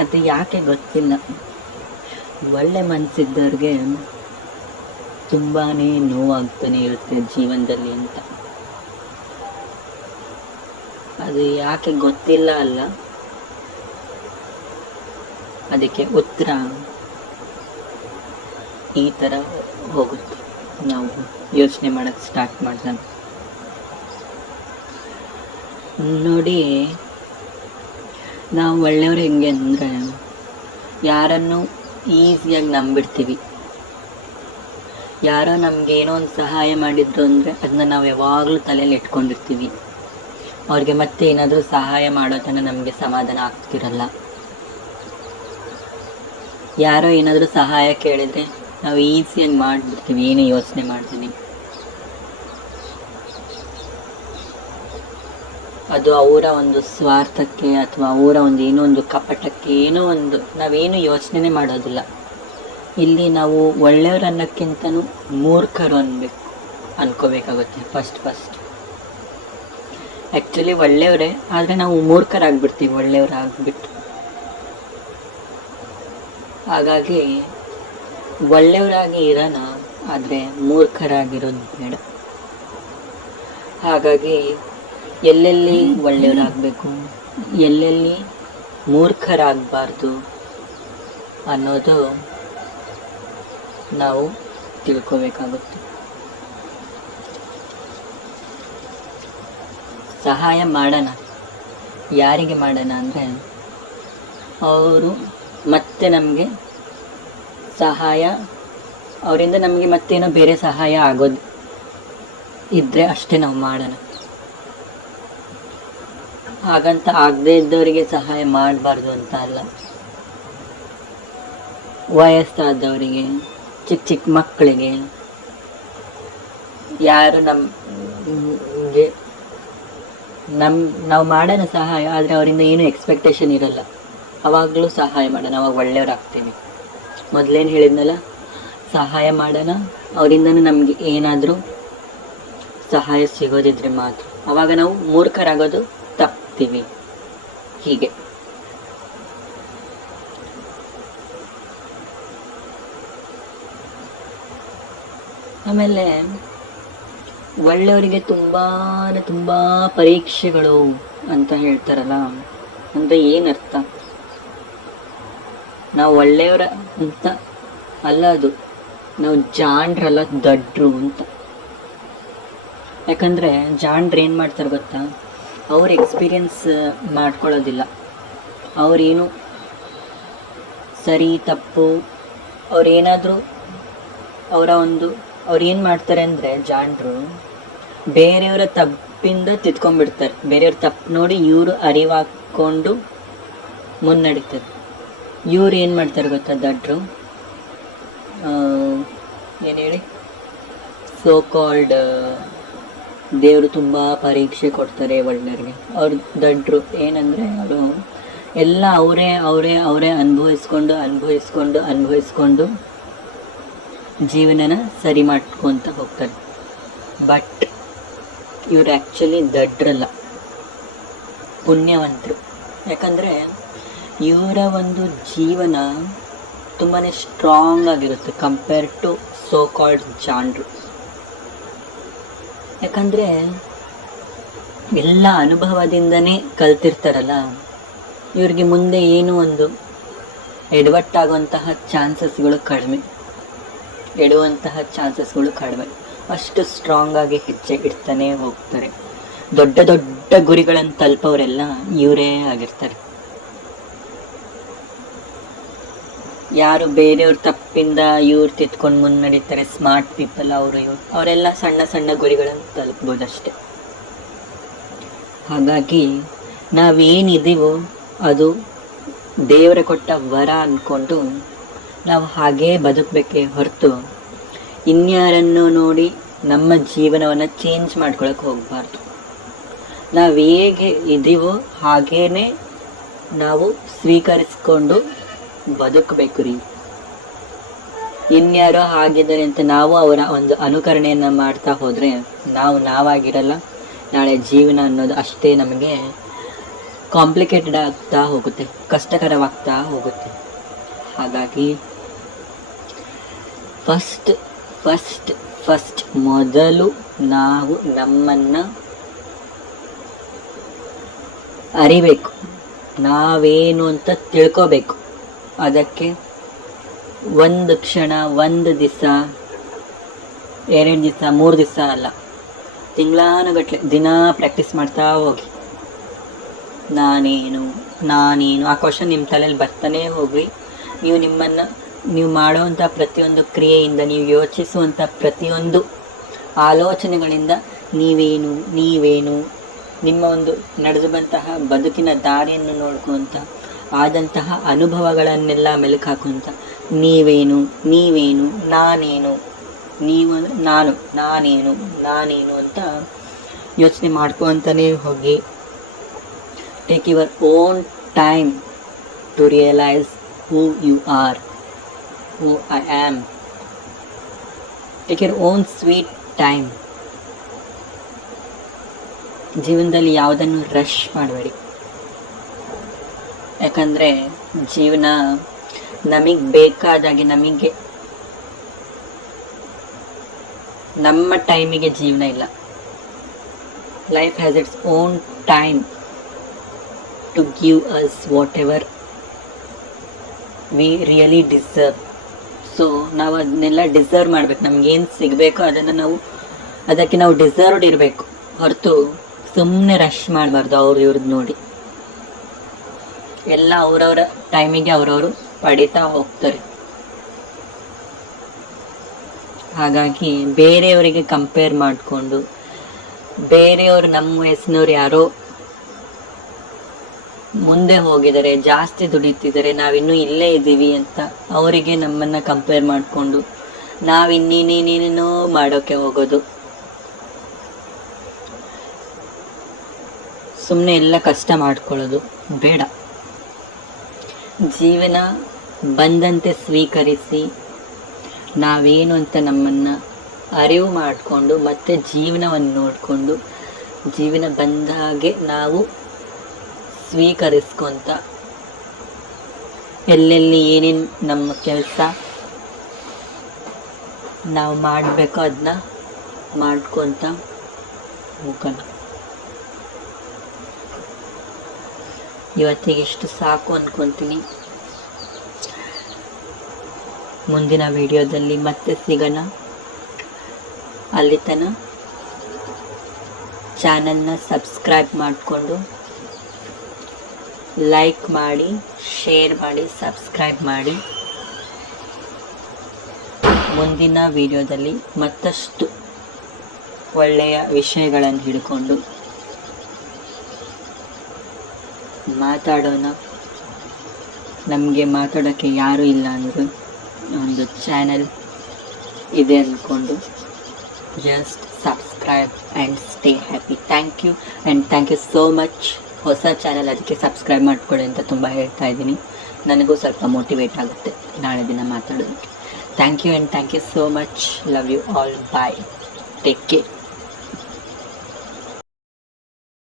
ಅದು ಯಾಕೆ ಗೊತ್ತಿಲ್ಲ, ಒಳ್ಳೆ ಮನಸ್ಸಿದ್ದವ್ರಿಗೆ ತುಂಬಾ ನೋವಾಗ್ತಾನೆ ಇರುತ್ತೆ ಜೀವನದಲ್ಲಿ ಅಂತ. ಅದು ಯಾಕೆ ಗೊತ್ತಿಲ್ಲ ಅಲ್ಲ, ಅದಕ್ಕೆ ಉತ್ತರ ಈ ಥರ ಹೋಗುತ್ತೆ ನಾವು ಯೋಚನೆ ಮಾಡೋಕ್ಕೆ ಸ್ಟಾರ್ಟ್ ಮಾಡಿದಾಗ. ನೋಡಿ, ನಾವು ಒಳ್ಳೆಯವ್ರು ಹೆಂಗೆ ಅಂದರೆ, ಯಾರನ್ನು ಈಸಿಯಾಗಿ ನಂಬಿಡ್ತೀವಿ. ಯಾರೋ ನಮ್ಗೆ ಏನೋ ಒಂದು ಸಹಾಯ ಮಾಡಿದ್ರು ಅಂದರೆ ಅದನ್ನ ನಾವು ಯಾವಾಗಲೂ ತಲೆಯಲ್ಲಿ ಇಟ್ಕೊಂಡಿರ್ತೀವಿ. ಅವ್ರಿಗೆ ಮತ್ತೆ ಏನಾದರೂ ಸಹಾಯ ಮಾಡೋದನ್ನು ನಮಗೆ ಸಮಾಧಾನ ಆಗ್ತಿರಲ್ಲ. ಯಾರೋ ಏನಾದರೂ ಸಹಾಯ ಕೇಳಿದರೆ ನಾವು ಈಸಿಯಾಗಿ ಮಾಡಿಬಿಡ್ತೀವಿ, ಏನು ಯೋಚನೆ ಮಾಡ್ತೀವಿ. ಅದು ಅವರ ಒಂದು ಸ್ವಾರ್ಥಕ್ಕೆ ಅಥವಾ ಅವರ ಒಂದು ಏನೋ ಒಂದು ಕಪಟಕ್ಕೆ, ಏನೋ ಒಂದು ನಾವೇನು ಯೋಚನೆ ಮಾಡೋದಿಲ್ಲ. ಇಲ್ಲಿ ನಾವು ಒಳ್ಳೆಯವ್ರು ಅನ್ನೋಕ್ಕಿಂತನೂ ಮೂರ್ಖರು ಅನ್ಕೋಬೇಕಾಗುತ್ತೆ ಫಸ್ಟ್. ಆ್ಯಕ್ಚುಲಿ ಒಳ್ಳೆಯವರೇ, ಆದರೆ ನಾವು ಮೂರ್ಖರಾಗ್ಬಿಡ್ತೀವಿ ಒಳ್ಳೆಯವರಾಗ್ಬಿಟ್ಟು. ಹಾಗಾಗಿ ಒಳ್ಳೆಯವರಾಗಿ ಇರೋಣ, ಆದರೆ ಮೂರ್ಖರಾಗಿರೋದು ಬೇಡ. ಹಾಗಾಗಿ ಎಲ್ಲೆಲ್ಲಿ ಒಳ್ಳೆಯವರಾಗಬೇಕು, ಎಲ್ಲೆಲ್ಲಿ ಮೂರ್ಖರಾಗಬಾರ್ದು ಅನ್ನೋದು ನಾವು ತಿಳ್ಕೋಬೇಕಾಗುತ್ತೆ. ಸಹಾಯ ಮಾಡೋಣ, ಯಾರಿಗೆ ಮಾಡೋಣ ಅಂದರೆ, ಅವರು ಮತ್ತೆ ನಮಗೆ ಸಹಾಯ, ಅವರಿಂದ ನಮಗೆ ಮತ್ತೇನೋ ಬೇರೆ ಸಹಾಯ ಆಗೋದು ಇದ್ದರೆ ಅಷ್ಟೇ ನಾವು ಮಾಡೋಣ. ಹಾಗಂತ ಆಗದೇ ಇದ್ದವರಿಗೆ ಸಹಾಯ ಮಾಡಬಾರ್ದು ಅಂತ ಅಲ್ಲ. ವಯಸ್ಸಾದವರಿಗೆ, ಚಿಕ್ಕ ಮಕ್ಕಳಿಗೆ, ಯಾರು ನಾವು ಮಾಡೋಣ ಸಹಾಯ, ಆದರೆ ಅವರಿಂದ ಏನೂ ಎಕ್ಸ್ಪೆಕ್ಟೇಷನ್ ಇರಲ್ಲ, ಅವಾಗಲೂ ಸಹಾಯ ಮಾಡೋಣ, ಅವಾಗ ಒಳ್ಳೆಯವರಾಗ್ತೀವಿ. ಮೊದಲೇನು ಹೇಳಿದ್ನಲ್ಲ, ಸಹಾಯ ಮಾಡೋಣ, ಅವರಿಂದನೂ ನಮಗೆ ಏನಾದರೂ ಸಹಾಯ ಸಿಗೋದಿದ್ರೆ ಮಾತ್ರ. ಅವಾಗ ನಾವು ಮೂರ್ಖರಾಗೋದು ತಪ್ತೀವಿ. ಹೀಗೆ ಆಮೇಲೆ ಒಳ್ಳೆಯವರಿಗೆ ತುಂಬ ಪರೀಕ್ಷೆಗಳು ಅಂತ ಹೇಳ್ತಾರಲ್ಲ, ಅಂದರೆ ಏನರ್ಥ? ನಾವು ಒಳ್ಳೆಯವರ ಅಂತ ಅಲ್ಲ, ಅದು ನಾವು ಜಾಣ್ರಲ್ಲ, ದಡ್ರು ಅಂತ. ಯಾಕಂದರೆ ಜಾಣ್ರು ಏನು ಮಾಡ್ತಾರೆ ಗೊತ್ತಾ, ಅವ್ರು ಎಕ್ಸ್ಪೀರಿಯನ್ಸ್ ಮಾಡ್ಕೊಳ್ಳೋದಿಲ್ಲ. ಅವರೇನು ಸರಿ ತಪ್ಪು ಅವ್ರೇನಾದರೂ ಅವ್ರು ಏನು ಮಾಡ್ತಾರೆ ಅಂದರೆ, ಜಾಣರು ಬೇರೆಯವರ ತಪ್ಪಿಂದ ತಿದ್ಕೊಂಡ್ಬಿಡ್ತಾರೆ. ಬೇರೆಯವ್ರ ತಪ್ಪು ನೋಡಿ ಇವರು ಅರಿವಾಕೊಂಡು ಮುನ್ನಡೀತಾರೆ. ಇವ್ರು ಏನು ಮಾಡ್ತಾರೆ ಗೊತ್ತಾ, ದಡ್ರು, ಏನು ಹೇಳಿ, ಸೋ ಕಾಲ್ಡ್ ದೇವರು ತುಂಬ ಪರೀಕ್ಷೆ ಕೊಡ್ತಾರೆ ಒಳ್ಳೆಯವ್ರಿಗೆ. ಅವ್ರು ದಡ್ರು ಏನಂದರೆ, ಅವರು ಎಲ್ಲ ಅವರೇ ಅನುಭವಿಸ್ಕೊಂಡು ಜೀವನನ ಸರಿ ಮಾಡ್ಕೊತ ಹೋಗ್ತಾರೆ. ಬಟ್ ಇವ್ರು ಆ್ಯಕ್ಚುಲಿ ದಡ್ರಲ್ಲ, ಪುಣ್ಯವಂತರು. ಯಾಕಂದರೆ ಇವರ ಒಂದು ಜೀವನ ತುಂಬಾ ಸ್ಟ್ರಾಂಗ್ ಆಗಿರುತ್ತೆ ಕಂಪೇರ್ ಟು ಸೋ ಕಾಲ್ಡ್ ಜಾಣರು. ಯಾಕಂದರೆ ಎಲ್ಲ ಅನುಭವದಿಂದನೇ ಕಲ್ತಿರ್ತಾರಲ್ಲ, ಇವ್ರಿಗೆ ಮುಂದೆ ಏನೋ ಒಂದು ಎಡವಟ್ಟಾಗುವಂತಹ ಚಾನ್ಸಸ್ಗಳು ಕಡಿಮೆ. ಅಷ್ಟು ಸ್ಟ್ರಾಂಗ್ ಆಗಿ ಹೆಜ್ಜೆ ಇಡ್ತಾನೆ ಹೋಗ್ತಾರೆ. ದೊಡ್ಡ ದೊಡ್ಡ ಗುರಿಗಳನ್ನು ತಲುಪೋರೆಲ್ಲ ಇವರೇ ಆಗಿರ್ತಾರೆ. ಯಾರು ಬೇರೆಯವ್ರ ತಪ್ಪಿಂದ ಇವ್ರು ತಿದ್ಕೊಂಡು ಮುನ್ನಡೀತಾರೆ, ಸ್ಮಾರ್ಟ್ ಪೀಪಲ್, ಅವರೆಲ್ಲ ಸಣ್ಣ ಗುರಿಗಳನ್ನು ತಲುಪ್ಬೋದಷ್ಟೆ. ಹಾಗಾಗಿ ನಾವೇನಿದ್ದೀವೋ ಅದು ದೇವರ ಕೊಟ್ಟ ವರ ಅಂದ್ಕೊಂಡು ನಾವು ಹಾಗೇ ಬದುಕಬೇಕೇ ಹೊರತು ಇನ್ಯಾರನ್ನು ನೋಡಿ ನಮ್ಮ ಜೀವನವನ್ನು ಚೇಂಜ್ ಮಾಡ್ಕೊಳಕ್ಕೆ ಹೋಗಬಾರ್ದು. ನಾವು ಹೇಗೆ ಇದ್ದೀವೋ ಹಾಗೇ ನಾವು ಸ್ವೀಕರಿಸ್ಕೊಂಡು ಬದುಕಬೇಕು ರೀ. ಇನ್ಯಾರೋ ಹಾಗಿದ್ದಾರೆ ಅಂತ ನಾವು ಅವರ ಒಂದು ಅನುಕರಣೆಯನ್ನು ಮಾಡ್ತಾ ಹೋದರೆ ನಾವಾಗಿರಲ್ಲ. ನಾಳೆ ಜೀವನ ಅನ್ನೋದು ಅಷ್ಟೇ ನಮಗೆ ಕಾಂಪ್ಲಿಕೇಟೆಡ್ ಆಗ್ತಾ ಹೋಗುತ್ತೆ, ಕಷ್ಟಕರವಾಗ್ತಾ ಹೋಗುತ್ತೆ. ಹಾಗಾಗಿ ಫಸ್ಟ್ ಮೊದಲು ನಾವು ನಮ್ಮನ್ನು ಅರಿಬೇಕು, ನಾವೇನು ಅಂತ ತಿಳ್ಕೋಬೇಕು. ಅದಕ್ಕೆ ಒಂದು ಕ್ಷಣ, ಒಂದು ದಿವಸ, 2 ದಿವಸ, 3 ದಿವಸ ಅಲ್ಲ, ತಿಂಗಳಾನುಗಟ್ಲೆ ದಿನ ಪ್ರಾಕ್ಟೀಸ್ ಮಾಡ್ತಾ ಹೋಗಿ. ನಾನೇನು ಆ ಕ್ವಶನ್ ನಿಮ್ಮ ತಲೆಯಲ್ಲಿ ಬರ್ತಾನೆ ಹೋಗ್ರಿ. ನೀವು ಮಾಡೋವಂಥ ಪ್ರತಿಯೊಂದು ಕ್ರಿಯೆಯಿಂದ, ನೀವು ಯೋಚಿಸುವಂಥ ಪ್ರತಿಯೊಂದು ಆಲೋಚನೆಗಳಿಂದ ನೀವೇನು ನಿಮ್ಮ ಒಂದು ನಡೆದು ಬಂತಹ ಬದುಕಿನ ದಾರಿಯನ್ನು ನೋಡ್ಕೊತ, ಆದಂತಹ ಅನುಭವಗಳನ್ನೆಲ್ಲ ಮೆಲುಕು ಹಾಕುವಂಥ ನೀವೇನು, ನಾನೇನು, ನೀವು ನಾನೇನು ಅಂತ ಯೋಚನೆ ಮಾಡ್ಕೊತಾನೆ ಹೋಗಿ. Take your own time to realise who you are, who I am. Take your own sweet time. ಜೀವನದಲ್ಲಿ ಯಾವುದನ್ನು ರಶ್ ಮಾಡಬೇಡಿ. ಯಾಕಂದರೆ ಜೀವನ ನಮಗೆ ಬೇಕಾದಾಗೆ, ನಮ್ಮ ಟೈಮಿಗೆ ಜೀವನ ಇಲ್ಲ. Life has its own time to give us whatever we really deserve. So ನಾವು ಅದನ್ನೆಲ್ಲ ಡಿಸರ್ವ್ ಮಾಡಬೇಕು. ನಮಗೇನು ಸಿಗಬೇಕೋ ಅದಕ್ಕೆ ನಾವು ಡಿಸರ್ವ್ಡ್ ಇರಬೇಕು, ಹೊರತು ಸುಮ್ಮನೆ ರಶ್ ಮಾಡಬಾರ್ದು ಇವ್ರದ್ದು ನೋಡಿ. ಎಲ್ಲ ಅವರವರ ಟೈಮಿಗೆ ಅವರವರು ಪಡಿತಾ ಹೋಗ್ತಾರೆ. ಹಾಗಾಗಿ ಬೇರೆಯವರಿಗೆ ಕಂಪೇರ್ ಮಾಡಿಕೊಂಡು, ಬೇರೆಯವರು ನಮ್ಮ ವಯಸ್ಸಿನವ್ರು ಯಾರೋ ಮುಂದೆ ಹೋಗಿದ್ದಾರೆ, ಜಾಸ್ತಿ ದುಡಿತಿದ್ದಾರೆ, ನಾವಿನ್ನೂ ಇಲ್ಲೇ ಇದ್ದೀವಿ ಅಂತ ಅವರಿಗೆ ನಮ್ಮನ್ನು ಕಂಪೇರ್ ಮಾಡಿಕೊಂಡು ನಾವಿನ್ನೇನೇನೇನೋ ಮಾಡೋಕ್ಕೆ ಹೋಗೋದು. ಸುಮ್ಮನೆ ಎಲ್ಲ ಕಷ್ಟ ಮಾಡ್ಕೊಳ್ಳೋದು ಬೇಡ. ಜೀವನ ಬಂದಂತೆ ಸ್ವೀಕರಿಸಿ, ನಾವೇನು ಅಂತ ನಮ್ಮನ್ನು ಅರಿವು ಮಾಡಿಕೊಂಡು, ಮತ್ತು ಜೀವನವನ್ನು ನೋಡಿಕೊಂಡು, ಜೀವನ ಬಂದ ಹಾಗೆ ನಾವು ಸ್ವೀಕರಿಸ್ಕೊತ, ಎಲ್ಲೆಲ್ಲಿ ಏನೇನು ನಮ್ಮ ಕೆಲಸ ನಾವು ಮಾಡಬೇಕೋ ಅದನ್ನ ಮಾಡ್ಕೊತ ಹೋಗೋಣ. ಇವತ್ತಿಗೆ ಇಷ್ಟು ಸಾಕು ಅಂದ್ಕೊತೀನಿ. ಮುಂದಿನ ವಿಡಿಯೋದಲ್ಲಿ ಮತ್ತೆ ಸಿಗೋಣ. ಅಲ್ಲಿ ತನಕ ಚಾನಲ್ನ ಸಬ್ಸ್ಕ್ರೈಬ್ ಮಾಡಿಕೊಂಡು ಲೈಕ್ ಮಾಡಿ, ಶೇರ್ ಮಾಡಿ, ಸಬ್ಸ್ಕ್ರೈಬ್ ಮಾಡಿ. ಮುಂದಿನ ವಿಡಿಯೋದಲ್ಲಿ ಮತ್ತಷ್ಟು ಒಳ್ಳೆಯ ವಿಷಯಗಳನ್ನು ಹಿಡ್ಕೊಂಡು ಮಾತಾಡೋಣ. ನಮಗೆ ಮಾತಾಡೋಕ್ಕೆ ಯಾರೂ ಇಲ್ಲ ಅಂದರೂ ಒಂದು ಚಾನಲ್ ಇದೆ ಅಂದ್ಕೊಂಡು just subscribe and stay happy. Thank you and thank you so much. ಹೊಸ ಚಾನಲ್, ಅದಕ್ಕೆ ಸಬ್ಸ್ಕ್ರೈಬ್ ಮಾಡ್ಕೊಳ್ಳಿ ಅಂತ ತುಂಬ ಹೇಳ್ತಾ ಇದ್ದೀನಿ. ನನಗೂ ಸ್ವಲ್ಪ ಮೋಟಿವೇಟ್ ಆಗುತ್ತೆ ನಾಳೆ ದಿನ ಮಾತಾಡೋದಕ್ಕೆ. Thank you and thank you so much. Love you all. Bye. Take care.